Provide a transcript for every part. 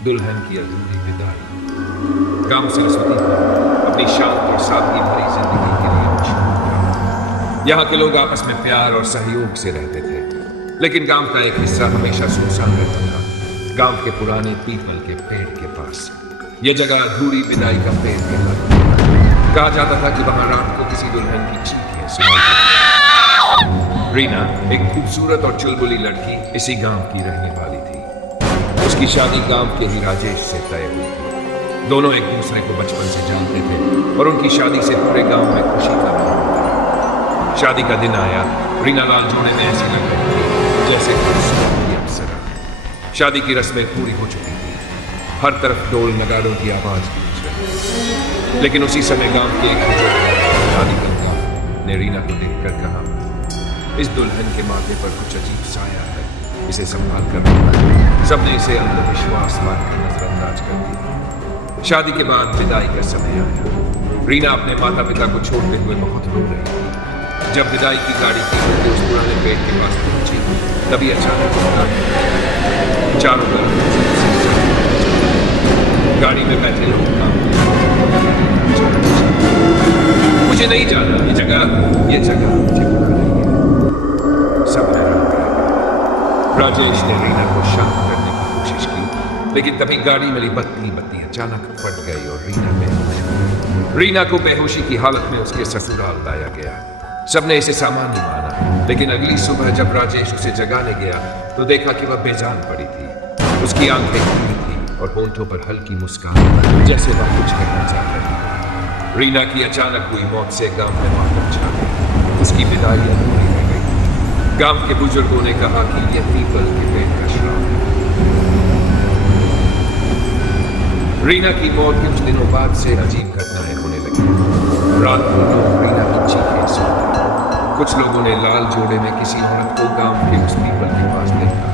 दुल्हन की अधूरी विदाई। गांव सरस्वती को अपनी शांत और सादगी भरी जिंदगी के लिए मशहूर था। यहाँ के लोग आपस में प्यार और सहयोग से रहते थे, लेकिन गांव का एक हिस्सा हमेशा सुनसान रहता था। गांव के पुराने पीपल के पेड़ के पास यह जगह अधूरी विदाई का पेड़ कहलाती थी। कहा जाता था कि वहां रात को किसी दुल्हन की चीखें सुनाई देती। रीना एक खूबसूरत और चुलबुली लड़की इसी गांव की रहने वाली थी। उसकी शादी गांव के ही राजेश से तय हुई थी। दोनों एक दूसरे को बचपन से जानते थे और उनकी शादी से पूरे गांव में खुशी का माहौल था। शादी का दिन आया। रीना लाल जोड़े में ऐसी लग रही थी जैसे खूबसूरत अप्सरा। शादी की रस्में पूरी हो चुकी थी। हर तरफ ढोल नगाड़ों की आवाज गूंज रही थी। लेकिन उसी समय गांव के एक शादी गंगा ने रीना को देखकर कहा, इस दुल्हन के माथे पर कुछ अजीब साया है, इसे संभाल कर रखना। सबने इसे अंधविश्वास मानकर नजरअंदाज कर दिया। शादी के बाद विदाई का समय आया। रीना अपने माता पिता को छोड़ते हुए बहुत रो रही थी। जब विदाई की गाड़ी की उस पुराने पेड़ के पास पहुंची, तभी अचानक चारों तरफ गाड़ी में बैठे लोग मुझे नहीं जाना, ये जगह मुझे बुला रही है। सब हैरान रह गए। राजेश ने रीना को शांत करने की कोशिश की, लेकिन तभी गाड़ी में बत्ती अचानक फट गई और रीना बेहोश हो गई। रीना को बेहोशी की हालत में उसके ससुराल लाया गया। सबने इसे सामान्य माना, लेकिन अगली सुबह जब राजेश उसे जगाने गया तो देखा कि वह बेजान पड़ी थी। उसकी आंखें खुली थी और होंठों पर हल्की मुस्कान, जैसे वह कुछ कहना चाह रही थी। रीना की अचानक हुई मौत से गांव में मातम छा गया। उसकी विदाई अधूरी रह गई। गांव के बुजुर्गों ने कहा कि यह पीपल के पेड़ का श्राप है। रीना की मौत के कुछ दिनों बाद से अजीब घटनाएं होने लगी। रात को लोग रीना की चीखें सुनते। कुछ लोगों ने लाल जोड़े में किसी औरत को गांव के उस पीपल के पास देखा।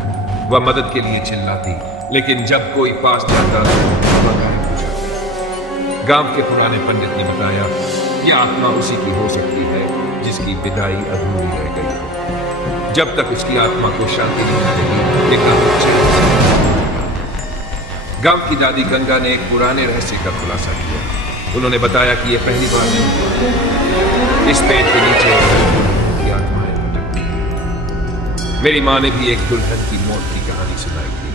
वह मदद के लिए चिल्लाती, लेकिन जब कोई पास जाता तो वह गायब हो जाती। गांव के पुराने पंडित ने बताया, यह आत्मा उसी की हो सकती है जिसकी विदाई अधूरी रह गई हो। जब तक उसकी आत्मा को शांति नहीं मिलेगी, ये काम चैन से नहीं होगा। गांव की दादी गंगा ने एक पुराने रहस्य का खुलासा किया। उन्होंने बताया कि यह पहली बार नहीं हुआ। इस पेड़ के नीचे की आत्माएं भटकती हैं। मेरी माँ ने भी एक दुल्हन की मौत की कहानी सुनाई थी।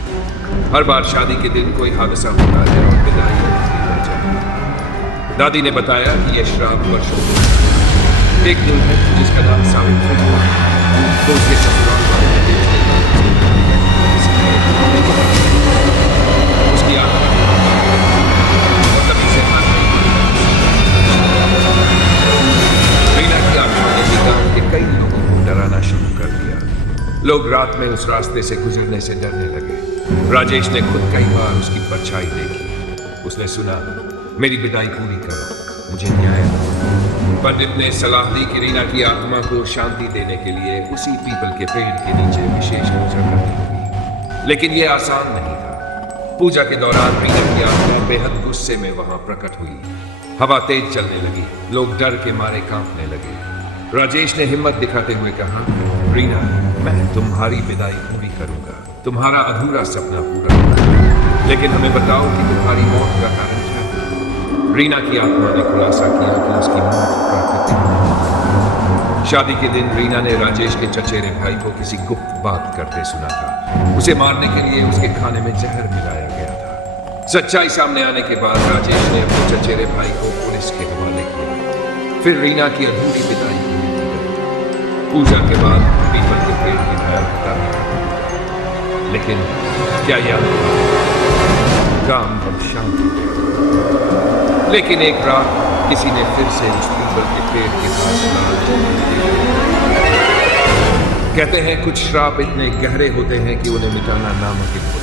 हर बार शादी के दिन कोई हादसा होता है और विदाई अधूरी रह जाती है। दादी ने बताया कि यह श्राप वर्षों से एक दुल्हन जिसका नाम सावित्री हुआ तो उसके ससुराल वाले ने उसकी आत्मा और तभी से रीना की आत्मा ने भी गांव के कई लोगों को डराना शुरू कर दिया। लोग रात में उस रास्ते से गुजरने से डरने लगे। राजेश ने खुद कई बार उसकी परछाई देखी। उसने सुना, मेरी विदाई पूरी करो, मुझे न्याय दो। पंडित ने सलाह दी कि रीना की आत्मा को शांति देने के लिए उसी पीपल के पेड़ के नीचे विशेष पूजा करनी होगी, लेकिन यह आसान नहीं था। पूजा के दौरान रीना की आत्मा बेहद गुस्से में वहां प्रकट हुई। हवा तेज चलने लगी। लोग डर के मारे कांपने लगे। राजेश ने हिम्मत दिखाते हुए कहा, रीना, मैं तुम्हारी विदाई पूरी करूंगा, तुम्हारा अधूरा सपना पूरा होगा, लेकिन हमें बताओ कि तुम्हारी मौत का कारण क्या है। रीना की आत्मा ने खुलासा किया कि उसकी मौत प्राकृतिक थी। शादी के दिन रीना ने राजेश के चचेरे भाई को किसी गुप्त बात करते सुना था। उसे मारने के लिए उसके खाने में जहर मिलाया गया था। सच्चाई सामने आने के बाद राजेश ने अपने चचेरे भाई को पुलिस के हवाले किया। फिर रीना की अधूरी विदाई पूरी की गई। पूजा के बाद पीपल के पेड़ की भयानकता, लेकिन क्या याद काम अब शांत हो गया। लेकिन एक रात किसी ने फिर से उस पीपल के पेड़ के पास लाल जोड़े। कहते हैं कुछ श्राप इतने गहरे होते हैं कि उन्हें मिटाना नामुमकिन होता है।